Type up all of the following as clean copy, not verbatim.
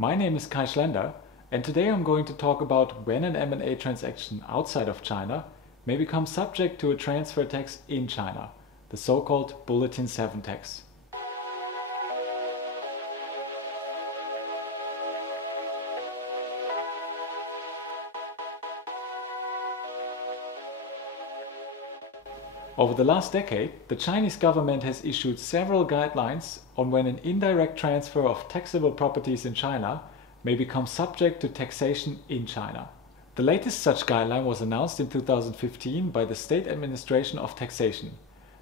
My name is Kai Schlender, and today I'm going to talk about when an M&A transaction outside of China may become subject to a transfer tax in China, the so-called Bulletin 7 tax. Over the last decade, the Chinese government has issued several guidelines on when an indirect transfer of taxable properties in China may become subject to taxation in China. The latest such guideline was announced in 2015 by the State Administration of Taxation.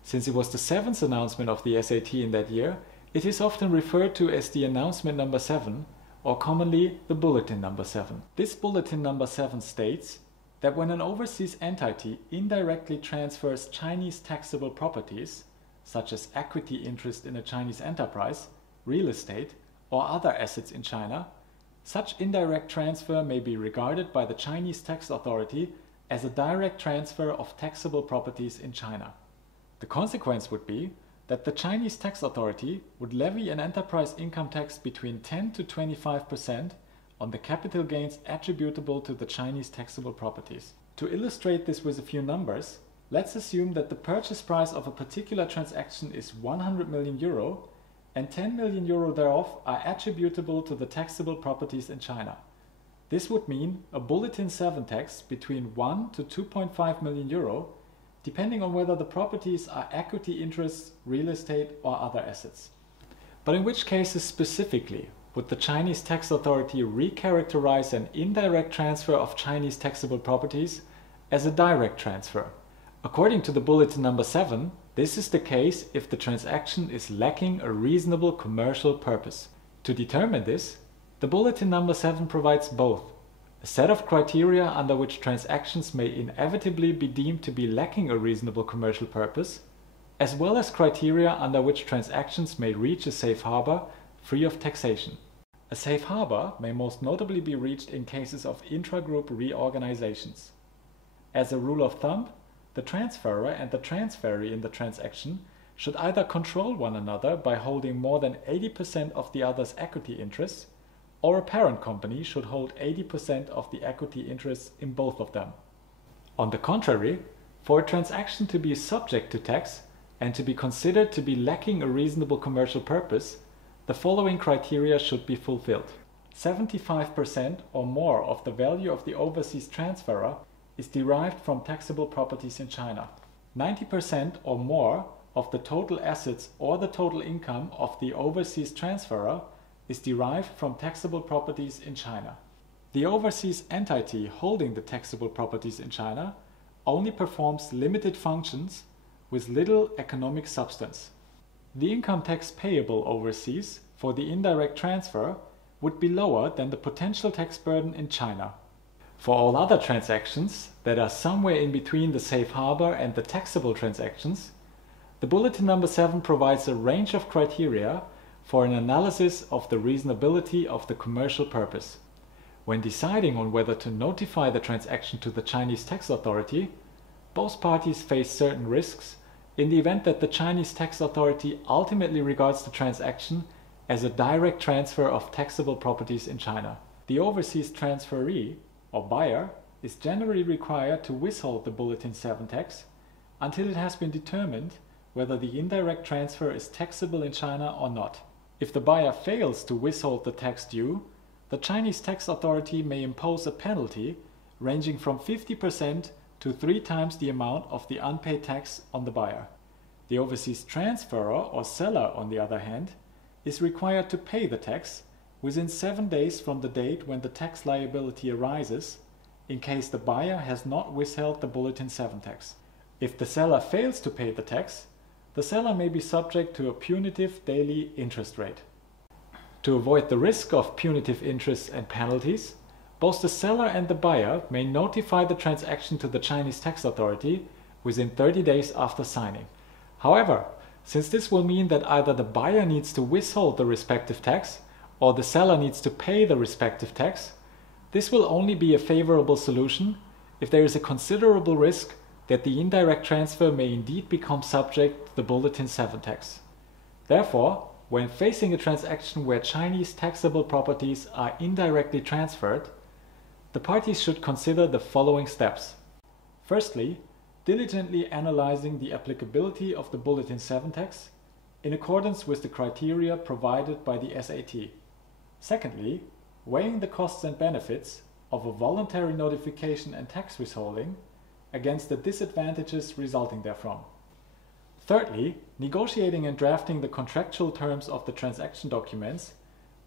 Since it was the seventh announcement of the SAT in that year, it is often referred to as the Announcement Number 7, or commonly the Bulletin Number 7. This Bulletin Number 7 states that when an overseas entity indirectly transfers Chinese taxable properties, such as equity interest in a Chinese enterprise, real estate, or other assets in China, such indirect transfer may be regarded by the Chinese tax authority as a direct transfer of taxable properties in China. The consequence would be that the Chinese tax authority would levy an enterprise income tax between 10 to 25% on the capital gains attributable to the Chinese taxable properties. To illustrate this with a few numbers, let's assume that the purchase price of a particular transaction is 100 million euro and 10 million euro thereof are attributable to the taxable properties in China. This would mean a Bulletin 7 tax between 1 to 2.5 million euro, depending on whether the properties are equity interests, real estate, or other assets. But in which cases specifically would the Chinese tax authority recharacterize an indirect transfer of Chinese taxable properties as a direct transfer? According to the Bulletin Number 7, this is the case if the transaction is lacking a reasonable commercial purpose. To determine this, the Bulletin Number 7 provides both a set of criteria under which transactions may inevitably be deemed to be lacking a reasonable commercial purpose, as well as criteria under which transactions may reach a safe harbor free of taxation. A safe harbor may most notably be reached in cases of intra-group reorganizations. As a rule of thumb, the transferor and the transferee in the transaction should either control one another by holding more than 80% of the other's equity interests, or a parent company should hold 80% of the equity interests in both of them. On the contrary, for a transaction to be subject to tax and to be considered to be lacking a reasonable commercial purpose, the following criteria should be fulfilled. 75% or more of the value of the overseas transferor is derived from taxable properties in China. 90% or more of the total assets or the total income of the overseas transferor is derived from taxable properties in China. The overseas entity holding the taxable properties in China only performs limited functions with little economic substance. The income tax payable overseas for the indirect transfer would be lower than the potential tax burden in China. For all other transactions that are somewhere in between the safe harbor and the taxable transactions, the Bulletin Number 7 provides a range of criteria for an analysis of the reasonability of the commercial purpose. When deciding on whether to notify the transaction to the Chinese tax authority, both parties face certain risks in the event that the Chinese tax authority ultimately regards the transaction as a direct transfer of taxable properties in China. The overseas transferee, or buyer, is generally required to withhold the Bulletin 7 tax until it has been determined whether the indirect transfer is taxable in China or not. If the buyer fails to withhold the tax due, the Chinese tax authority may impose a penalty ranging from 50% to 3 times the amount of the unpaid tax on the buyer. The overseas transferor or seller, on the other hand, is required to pay the tax within 7 days from the date when the tax liability arises, in case the buyer has not withheld the Bulletin 7 tax. If the seller fails to pay the tax, the seller may be subject to a punitive daily interest rate. To avoid the risk of punitive interests and penalties, both the seller and the buyer may notify the transaction to the Chinese tax authority within 30 days after signing. However, since this will mean that either the buyer needs to withhold the respective tax or the seller needs to pay the respective tax, this will only be a favorable solution if there is a considerable risk that the indirect transfer may indeed become subject to the Bulletin 7 tax. Therefore, when facing a transaction where Chinese taxable properties are indirectly transferred, the parties should consider the following steps. Firstly, diligently analyzing the applicability of the Bulletin 7 tax in accordance with the criteria provided by the SAT. Secondly, weighing the costs and benefits of a voluntary notification and tax withholding against the disadvantages resulting therefrom. Thirdly, negotiating and drafting the contractual terms of the transaction documents,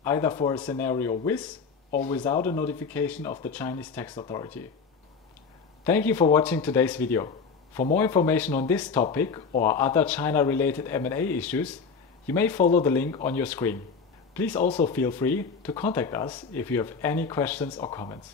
either for a scenario with or without a notification of the Chinese tax authority. Thank you for watching today's video. For more information on this topic or other China-related M&A issues, you may follow the link on your screen. Please also feel free to contact us if you have any questions or comments.